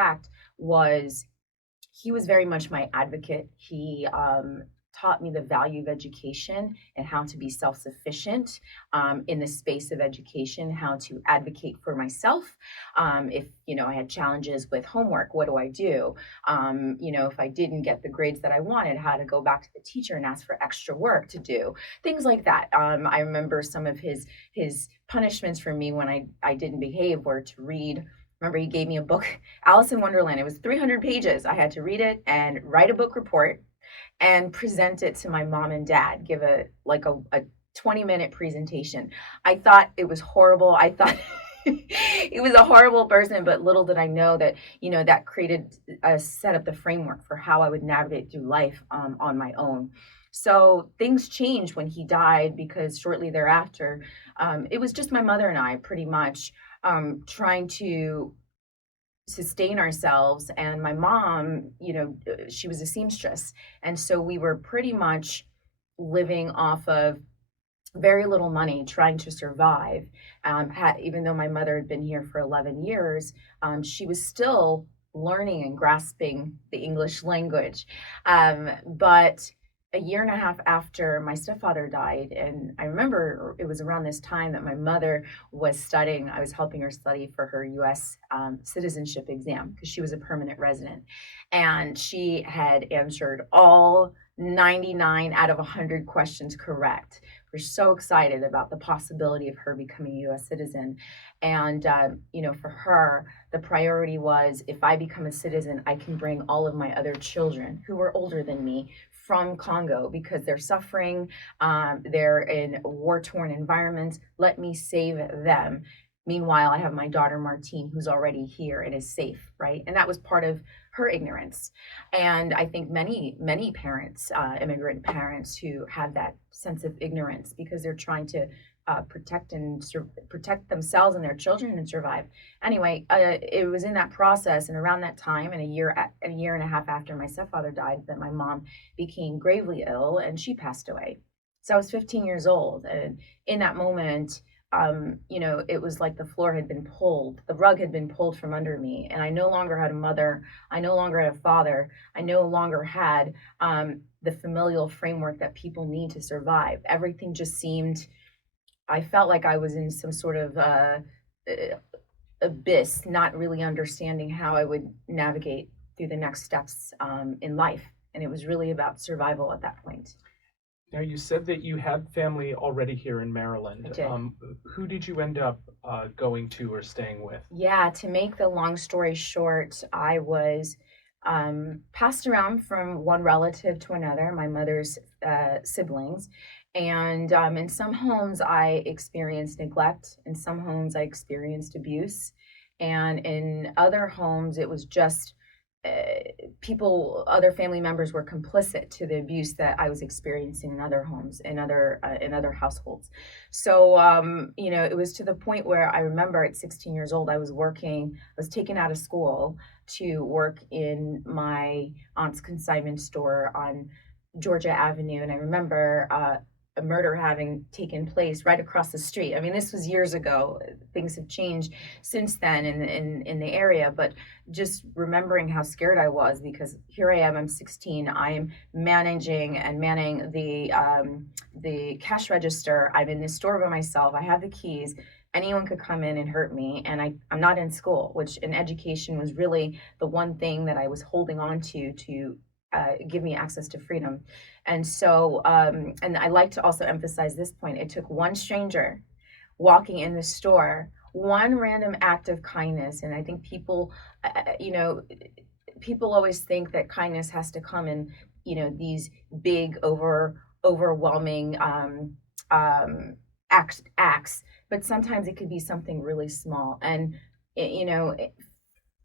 fact was he was very much my advocate. He taught me the value of education and how to be self-sufficient in the space of education, how to advocate for myself. If I had challenges with homework, what do I do? If I didn't get the grades that I wanted, how to go back to the teacher and ask for extra work to do, things like that. I remember some of his punishments for me when I didn't behave were to read. Remember, he gave me a book, Alice in Wonderland. It was 300 pages. I had to read it and write a book report and present it to my mom and dad, give a 20-minute presentation. I thought it was horrible. I thought it was a horrible person, but little did I know that, that created set up the framework for how I would navigate through life on my own. So things changed when he died, because shortly thereafter, it was just my mother and I pretty much trying to sustain ourselves. And my mom, she was a seamstress. And so we were pretty much living off of very little money, trying to survive. Even though my mother had been here for 11 years, she was still learning and grasping the English language. But a year and a half after my stepfather died, and I remember it was around this time that my mother was studying. I was helping her study for her U.S. Citizenship exam, because she was a permanent resident, and she had answered all 99 out of 100 questions correct. We're so excited about the possibility of her becoming a U.S. citizen. And, for her, the priority was, if I become a citizen, I can bring all of my other children who were older than me from Congo, because they're suffering, they're in war-torn environments. Let me save them. Meanwhile, I have my daughter Martine, who's already here and is safe, right? And that was part of her ignorance. And I think many parents, immigrant parents, who have that sense of ignorance because they're trying to protect themselves and their children and survive. Anyway, it was in that process and around that time, and a year and a half after my stepfather died, that my mom became gravely ill and she passed away. So I was 15 years old, and in that moment, it was like the rug had been pulled from under me, and I no longer had a mother, I no longer had a father, I no longer had the familial framework that people need to survive. Everything just seemed, I felt like I was in some sort of abyss, not really understanding how I would navigate through the next steps in life. And it was really about survival at that point. Now, you said that you had family already here in I Maryland. did. Who did you end up going to or staying with? Yeah, to make the long story short, I was passed around from one relative to another, my mother's siblings. And in some homes, I experienced neglect. In some homes, I experienced abuse. And in other homes, it was just other family members were complicit to the abuse that I was experiencing in other homes, in other households. So it was to the point where I remember at 16 years old, I was taken out of school to work in my aunt's consignment store on Georgia Avenue, and I remember a murder having taken place right across the street. I mean, this was years ago. Things have changed since then in the area, but just remembering how scared I was, because here I am, I'm 16, I am manning the cash register. I'm in the store by myself. I have the keys. Anyone could come in and hurt me, and I'm not in school, which in education was really the one thing that I was holding on to give me access to freedom. And so, and I like to also emphasize this point, it took one stranger walking in the store, one random act of kindness. And I think people, people always think that kindness has to come in, these big, overwhelming acts, but sometimes it could be something really small. And,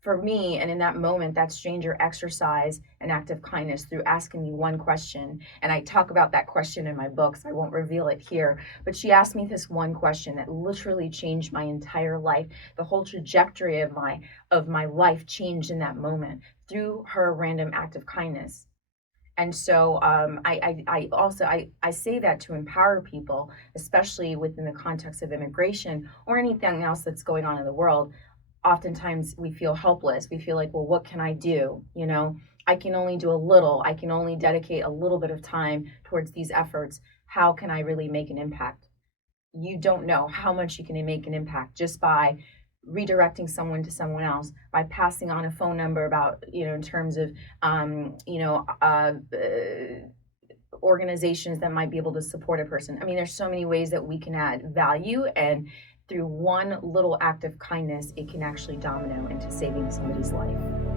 for me, and in that moment, that stranger exercised an act of kindness through asking me one question. And I talk about that question in my books. I won't reveal it here, but she asked me this one question that literally changed my entire life. The whole trajectory of my life changed in that moment through her random act of kindness. And so I also say that to empower people, especially within the context of immigration or anything else that's going on in the world. oftentimes we feel helpless. We feel like, well, what can I do? You know, I can only do a little. I can only dedicate a little bit of time towards these efforts. How can I really make an impact? You don't know how much you can make an impact just by redirecting someone to someone else, by passing on a phone number about, you know, in terms of organizations that might be able to support a person. I mean, there's so many ways that we can add value, and through one little act of kindness, it can actually domino into saving somebody's life.